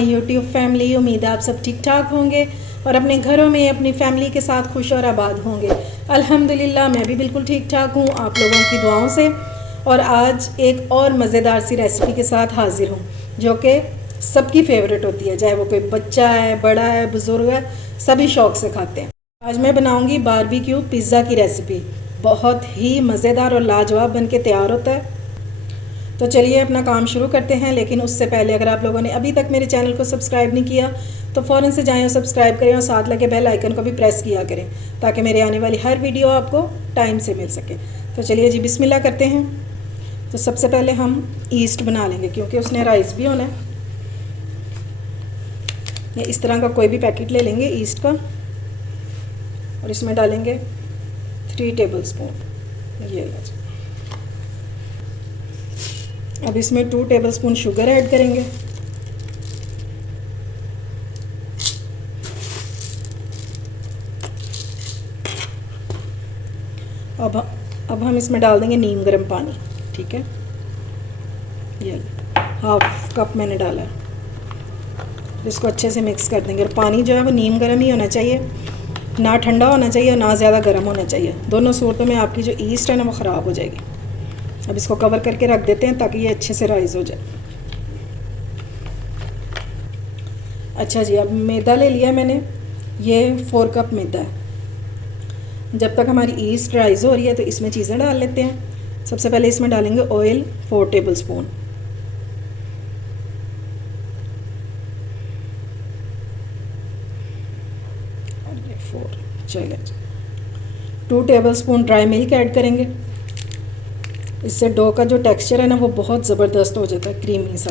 My YouTube family. उम्मीद है आप सब ठीक ठाक होंगे और अपने घरों में अपनी फैमिली के साथ खुश और आबाद होंगे। अल्हम्दुलिल्लाह मैं भी बिल्कुल ठीक ठाक हूँ आप लोगों की दुआओं से। और आज एक और मज़ेदार सी रेसिपी के साथ हाज़िर हूँ जो कि सबकी फेवरेट होती है, चाहे वो कोई बच्चा है, बड़ा है, बुज़ुर्ग है, सभी शौक़ से खाते हैं। आज मैं बनाऊँगी बारबेक्यू पिज़्ज़ा की रेसिपी। बहुत ही मज़ेदार और लाजवाब बन के तैयार होता है। तो चलिए अपना काम शुरू करते हैं, लेकिन उससे पहले अगर आप लोगों ने अभी तक मेरे चैनल को सब्सक्राइब नहीं किया तो फ़ौरन से जाएं और सब्सक्राइब करें और साथ लगे बेल आइकन को भी प्रेस किया करें ताकि मेरे आने वाली हर वीडियो आपको टाइम से मिल सके। तो चलिए जी बिस्मिल्लाह करते हैं। तो सबसे पहले हम ईस्ट बना लेंगे क्योंकि उसने राइस भी होना है। ये इस तरह का कोई भी पैकेट ले लेंगे ईस्ट का और इसमें डालेंगे 3 टेबलस्पून। ये लीजिए। अब इसमें 2 टेबलस्पून शुगर ऐड करेंगे। अब हम इसमें डाल देंगे नीम गर्म पानी। ठीक है, ये 1/2 कप मैंने डाला है। इसको अच्छे से मिक्स कर देंगे और पानी जो है वो नीम गर्म ही होना चाहिए, ना ठंडा होना चाहिए और ना ज़्यादा गर्म होना चाहिए। दोनों सूरतों में आपकी जो ईस्ट है ना वो ख़राब हो जाएगी। अब इसको कवर करके रख देते हैं ताकि ये अच्छे से राइज़ हो जाए। अच्छा जी, अब मैदा ले लिया मैंने, ये 4 कप मैदा है। जब तक हमारी ईस्ट राइज़ हो रही है तो इसमें चीज़ें डाल लेते हैं। सबसे पहले इसमें डालेंगे ऑयल 4 टेबलस्पून। और ये 4 चले। 2 टेबलस्पून ड्राई मिल्क ऐड करेंगे। इससे डो का जो टेक्सचर है ना वो बहुत ज़बरदस्त हो जाता है, क्रीमी सा।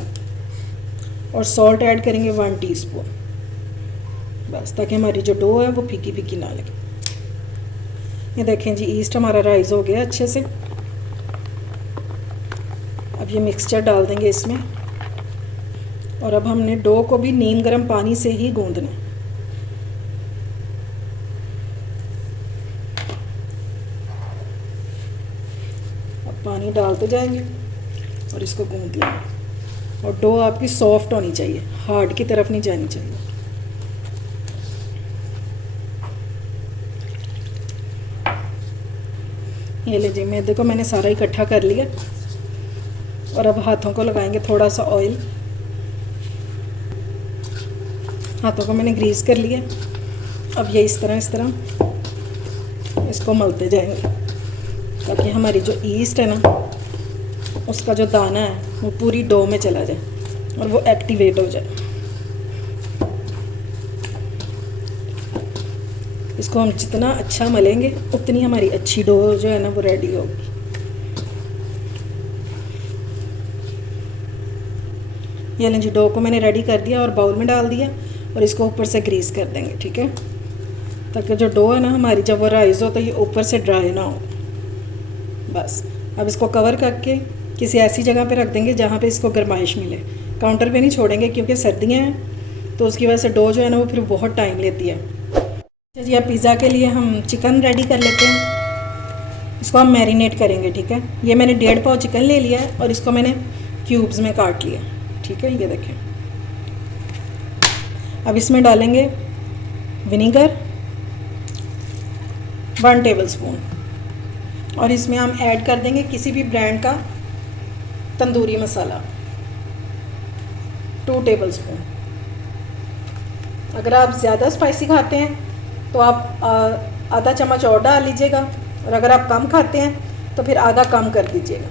और सॉल्ट ऐड करेंगे 1 टीस्पून, बस ताकि हमारी जो डो है वो फीकी फीकी ना लगे। ये देखें जी, ईस्ट हमारा राइज़ हो गया अच्छे से। अब ये मिक्सचर डाल देंगे इसमें और अब हमने डो को भी नीम गर्म पानी से ही गूंदना है। अब पानी डालते जाएंगे और इसको गूंद लेंगे। और डो आपकी सॉफ्ट होनी चाहिए, हार्ड की तरफ नहीं जानी चाहिए। ये लीजिए, मैदे को मैंने सारा इकट्ठा कर लिया और अब हाथों को लगाएंगे थोड़ा सा ऑयल। हाथों को मैंने ग्रीस कर लिया। अब ये इस तरह इसको मलते जाएंगे ताकि हमारी जो ईस्ट है ना उसका जो दाना है वो पूरी डो में चला जाए और वो एक्टिवेट हो जाए। इसको हम जितना अच्छा मलेंगे उतनी हमारी अच्छी डो जो है ना वो रेडी होगी। ये लें जी, डो को मैंने रेडी कर दिया और बाउल में डाल दिया और इसको ऊपर से ग्रीस कर देंगे। ठीक है, ताकि जो डो है ना हमारी जब वो राइज़ हो तो ये ऊपर से ड्राई ना हो। बस अब इसको कवर करके किसी ऐसी जगह पे रख देंगे जहाँ पे इसको गर्माइश मिले। काउंटर पे नहीं छोड़ेंगे क्योंकि सर्दियाँ हैं तो उसकी वजह से डो जो है ना वो फिर बहुत टाइम लेती है। अच्छा जी, अब पिज़्ज़ा के लिए हम चिकन रेडी कर लेते हैं। इसको हम मैरिनेट करेंगे। ठीक है, ये मैंने 1.5 पाव चिकन ले लिया है और इसको मैंने क्यूब्स में काट लिया। ठीक है, ये देखें। अब इसमें डालेंगे विनीगर 1 टेबलस्पून और इसमें हम ऐड कर देंगे किसी भी ब्रांड का तंदूरी मसाला 2 टेबलस्पून। अगर आप ज़्यादा स्पाइसी खाते हैं तो आप आधा चम्मच और डाल लीजिएगा और अगर आप कम खाते हैं तो फिर आधा कम कर दीजिएगा,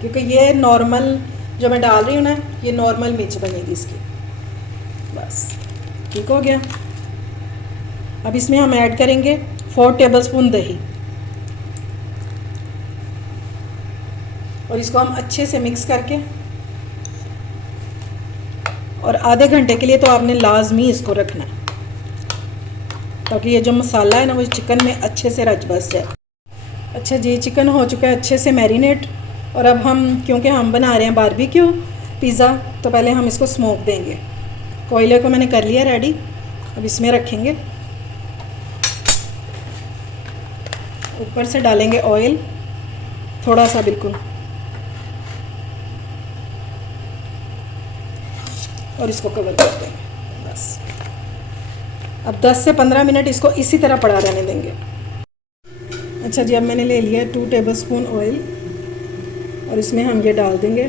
क्योंकि ये नॉर्मल जो मैं डाल रही हूँ ना ये नॉर्मल मिर्च बनेगी इसकी। बस ठीक हो गया। अब इसमें हम ऐड करेंगे 4 टेबलस्पून दही और इसको हम अच्छे से मिक्स करके और आधे घंटे के लिए तो आपने लाजमी इसको रखना है ताकि ये जो मसाला है ना वो चिकन में अच्छे से रच बस जाए। अच्छा जी, चिकन हो चुका है अच्छे से मैरिनेट और अब हम क्योंकि हम बना रहे हैं बारबेक्यू पिज़्ज़ा तो पहले हम इसको स्मोक देंगे। कोयले को मैंने कर लिया रेडी। अब इसमें रखेंगे, ऊपर से डालेंगे ऑयल थोड़ा सा बिल्कुल और इसको कवर कर देंगे बस। अब 10 से 15 मिनट इसको इसी तरह पड़ा रहने देंगे। अच्छा जी, अब मैंने ले लिया 2 टेबलस्पून ऑयल और इसमें हम ये डाल देंगे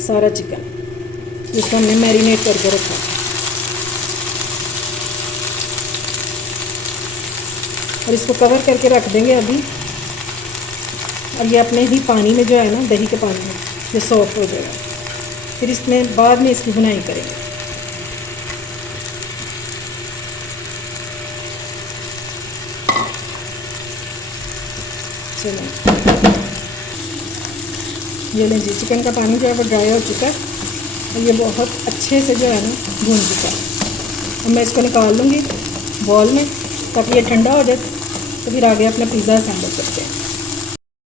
सारा चिकन जिसको हमने मैरिनेट करके रखा। और इसको कवर करके रख देंगे अभी। और ये अपने ही पानी में जो है ना, दही के पानी में ये सॉफ्ट हो जाएगा। फिर इसमें बाद में इसकी भुनाई करेंगे। चलो ये लें जी, चिकन का पानी जो है वो ड्राई हो चुका है और ये बहुत अच्छे से जो है ना भून चुका है। अब मैं इसको निकाल लूँगी बॉल में ताकि ये ठंडा हो जाए, तो फिर आगे अपना पिज़्ज़ा असेंबल करते हैं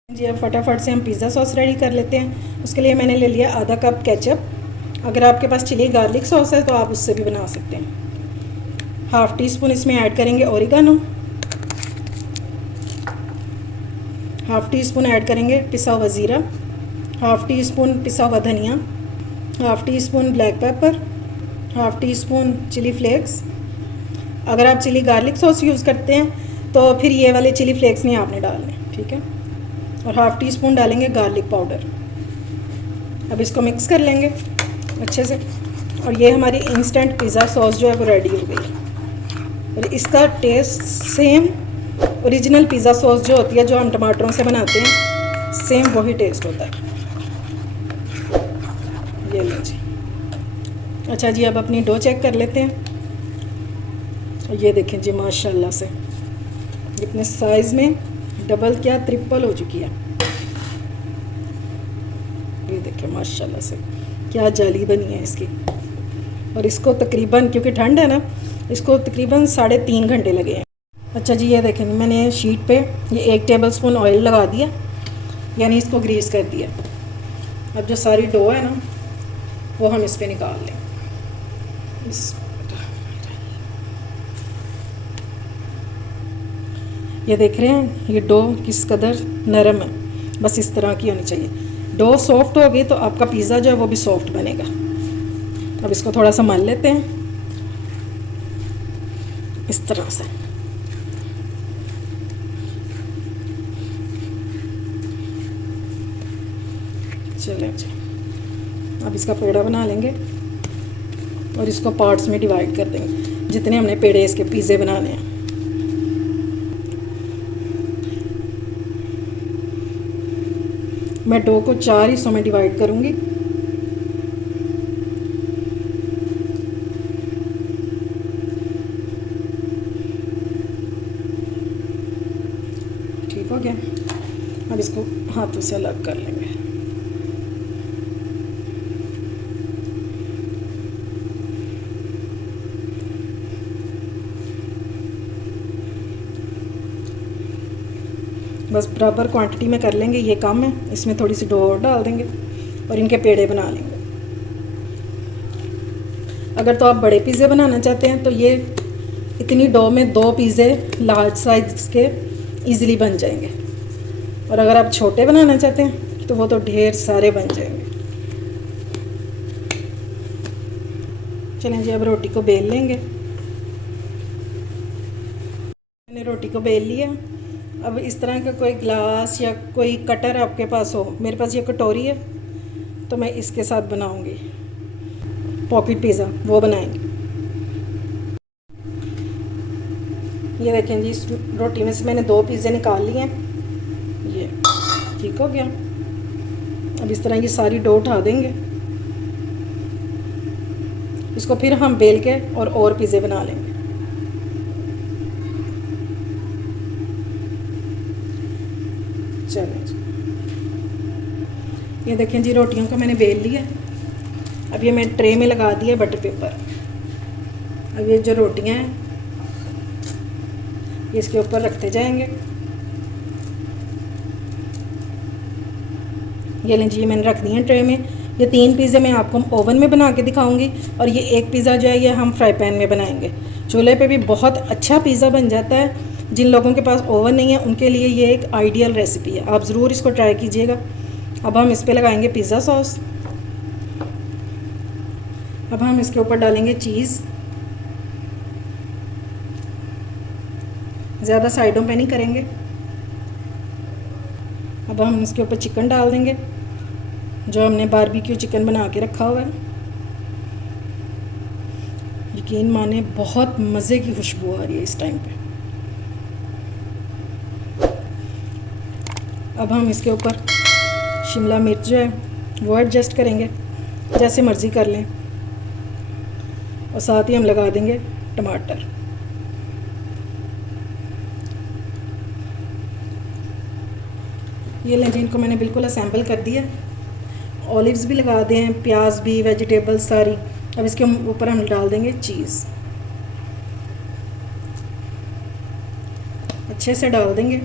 जी। अब फटाफट से हम पिज़्ज़ा सॉस रेडी कर लेते हैं। उसके लिए मैंने ले लिया आधा कप केचप। अगर आपके पास चिली गार्लिक सॉस है तो आप उससे भी बना सकते हैं। हाफ़ टी स्पून इसमें ऐड करेंगे oregano. Half tea spoon add करेंगे पिसा हुआ ज़ीरा। हाफ़ टी स्पून पिसा हुआ धनिया। Half teaspoon black pepper. Half teaspoon chilli flakes. अगर आप चिली गार्लिक सॉस यूज़ करते हैं तो फिर ये वाले चिली फ्लेक्स नहीं आपने डालने, ठीक है। और हाफ़ टी स्पून डालेंगे गार्लिक पाउडर। अब इसको मिक्स कर लेंगे अच्छे से। और ये हमारी इंस्टेंट पिज़्ज़ा सॉस जो है वो रेडी हो गई है। और इसका taste same original pizza sauce जो होती है, जो हम टमाटरों से बनाते हैं, सेम वही टेस्ट होता है। ये लीजिए। अच्छा जी, अब अपनी डो चेक कर लेते हैं। ये देखें जी, माशाल्लाह से इतने साइज़ में डबल क्या ट्रिपल हो चुकी है। ये देखें माशाल्लाह से क्या जाली बनी है इसकी। और इसको तकरीबन, क्योंकि ठंड है ना, इसको तकरीबन 3.5 घंटे लगे हैं। अच्छा जी, ये देखें मैंने शीट पे ये 1 टेबलस्पून ऑयल लगा दिया, यानी इसको ग्रीस कर दिया। अब जो सारी डो है ना वो हम इस पर निकाल लें। ये देख रहे हैं ये डो किस कदर नरम है, बस इस तरह की होनी चाहिए। डो सॉफ्ट होगी तो आपका पिज़्ज़ा जो है वो भी सॉफ्ट बनेगा। अब इसको थोड़ा सा मल लेते हैं इस तरह से। चलिए अच्छा, अब इसका पेड़ा बना लेंगे और इसको पार्ट्स में डिवाइड कर देंगे जितने हमने पेड़े इसके पिज़्ज़े बनाने हैं। मैं डो को 4 हिस्सों में डिवाइड करूँगी। ठीक हो गया। अब इसको हाथों से अलग कर लेंगे। बस बराबर क्वांटिटी में कर लेंगे, ये कम है। इसमें थोड़ी सी डो और डाल देंगे और इनके पेड़े बना लेंगे। अगर तो आप बड़े पिज़्ज़े बनाना चाहते हैं तो ये इतनी डो में 2 पिज़्ज़े लार्ज साइज़ के इजीली बन जाएंगे। और अगर आप छोटे बनाना चाहते हैं तो वो तो ढेर सारे बन जाएंगे। चलें जी, अब रोटी को बेल लेंगे। मैंने रोटी को बेल लिया। अब इस तरह का कोई ग्लास या कोई कटर आपके पास हो, मेरे पास ये कटोरी है तो मैं इसके साथ बनाऊंगी पॉकेट पिज़्ज़ा, वो बनाएंगे। ये देखें जी, इस रोटी में से मैंने 2 पिज़्ज़े निकाल लिए हैं। ये ठीक हो गया। अब इस तरह ये सारी डो उठा देंगे। इसको फिर हम बेल के और पिज़्ज़े बना लेंगे। चलो ये देखें जी, रोटियों को मैंने बेल लिया। अब ये मैं ट्रे में लगा दिया बटर पेपर। अब ये जो रोटियां हैं ये इसके ऊपर रखते जाएंगे। ये लें जी, मैंने रख दिए हैं ट्रे में। ये 3 पिज़्ज़े मैं आपको ओवन में बना के दिखाऊंगी और ये 1 पिज़्ज़ा जो है ये हम फ्राई पैन में बनाएंगे। चूल्हे पे भी बहुत अच्छा पिज़्ज़ा बन जाता है। जिन लोगों के पास ओवन नहीं है उनके लिए ये एक आइडियल रेसिपी है, आप ज़रूर इसको ट्राई कीजिएगा। अब हम इस पे लगाएंगे पिज़्ज़ा सॉस। अब हम इसके ऊपर डालेंगे चीज़। ज़्यादा साइडों पे नहीं करेंगे। अब हम इसके ऊपर चिकन डाल देंगे, जो हमने बारबेक्यू चिकन बना के रखा हुआ है। यकीन माने बहुत मज़े की खुशबू आ रही है इस टाइम पे। अब हम इसके ऊपर शिमला मिर्च जो है वो एडजस्ट करेंगे, जैसे मर्ज़ी कर लें, और साथ ही हम लगा देंगे टमाटर। ये लें जी, इनको मैंने बिल्कुल असेंबल कर दिया। ऑलिव्स भी लगा दें, प्याज भी, वेजिटेबल्स सारी। अब इसके ऊपर हम डाल देंगे चीज़, अच्छे से डाल देंगे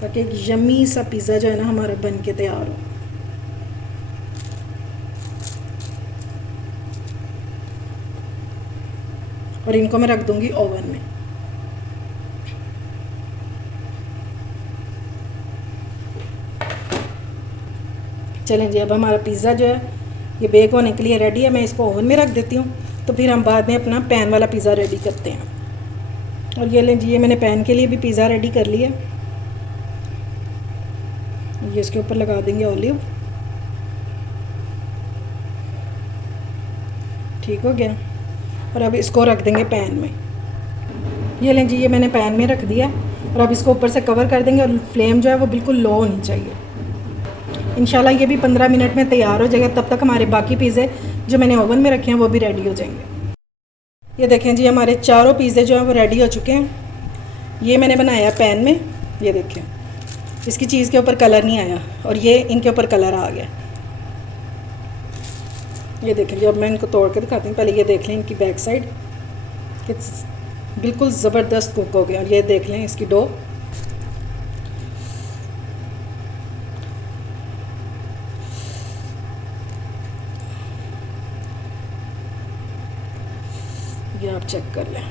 ताकि एक यम्मी सा पिज़्ज़ा जो है ना हमारा बन के तैयार हो। और इनको मैं रख दूंगी ओवन में। चलें जी, अब हमारा पिज़्ज़ा जो है ये बेक होने के लिए रेडी है। मैं इसको ओवन में रख देती हूँ, तो फिर हम बाद में अपना पैन वाला पिज़्ज़ा रेडी करते हैं। और ये लें जी, ये मैंने पैन के लिए भी पिज़्ज़ा रेडी कर लिया। ये इसके ऊपर लगा देंगे ऑलिव। ठीक हो गया। और अब इसको रख देंगे पैन में। ये लें जी, ये मैंने पैन में रख दिया। और अब इसको ऊपर से कवर कर देंगे, और फ्लेम जो है वो बिल्कुल लो होनी चाहिए। इंशाल्लाह ये भी 15 मिनट में तैयार हो जाएगा। तब तक हमारे बाकी पिज़्ज़े जो मैंने ओवन में रखे हैं वो भी रेडी हो जाएंगे। ये देखें जी, हमारे चारों पिज़्ज़े जो हैं वो रेडी हो चुके हैं। ये मैंने बनाया पैन में, ये देखें, इसकी चीज़ के ऊपर कलर नहीं आया, और ये इनके ऊपर कलर आ गया। ये देखें जी, अब मैं इनको तोड़ के दिखाती हूँ। पहले ये देख लें इनकी बैक साइड कि बिल्कुल ज़बरदस्त कुक हो गया। और ये देख लें इसकी डो, ये आप चेक कर लें।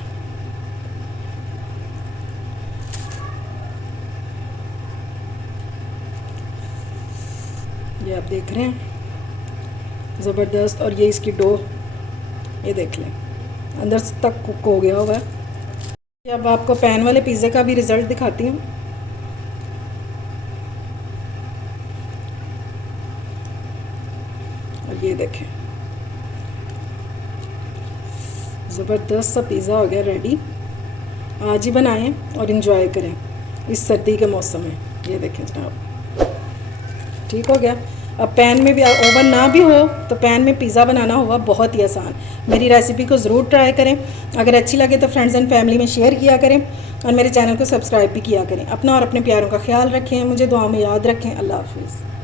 ये आप देख रहे हैं, ज़बरदस्त। और ये इसकी डो, ये देख लें, अंदर तक कुक हो गया हुआ है। अब आपको पैन वाले पिज़्ज़े का भी रिज़ल्ट दिखाती हूँ। और ये देखें, ज़बरदस्त सा पिज़्ज़ा हो गया रेडी। आज ही बनाएं और इन्जॉय करें इस सर्दी के मौसम में। ये देखें जनाब, ठीक हो गया। अब पैन में भी, ओवन ना भी हो तो पैन में पिज़्ज़ा बनाना होगा बहुत ही आसान। मेरी रेसिपी को ज़रूर ट्राई करें। अगर अच्छी लगे तो फ्रेंड्स एंड फैमिली में शेयर किया करें, और मेरे चैनल को सब्सक्राइब भी किया करें। अपना और अपने प्यारों का ख्याल रखें, मुझे दुआ में याद रखें। अल्लाह हाफिज़।